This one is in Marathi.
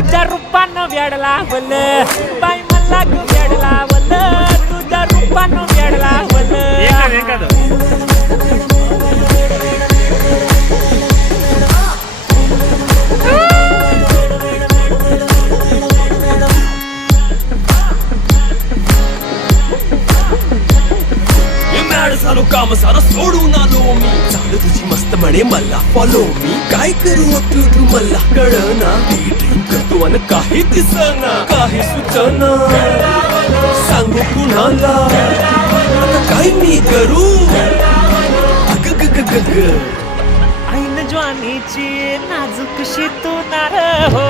तुझ्या रूपानं वेड लावलं बाई मला ग वेड लावलं तुझ्या रूपानं वेड लावलं झालो काम सारं सोडून आलो मी चालू तुझी मस्त म्हणे मला फॉलो मी काय करू तू मला कळना ड्रीम करतो आणि काही दिसना काही सुचना सांगू कुणाला आता काय मी करू अग ग ग ग ग ऐन ज्वानीची नाजूकशी तू नार हो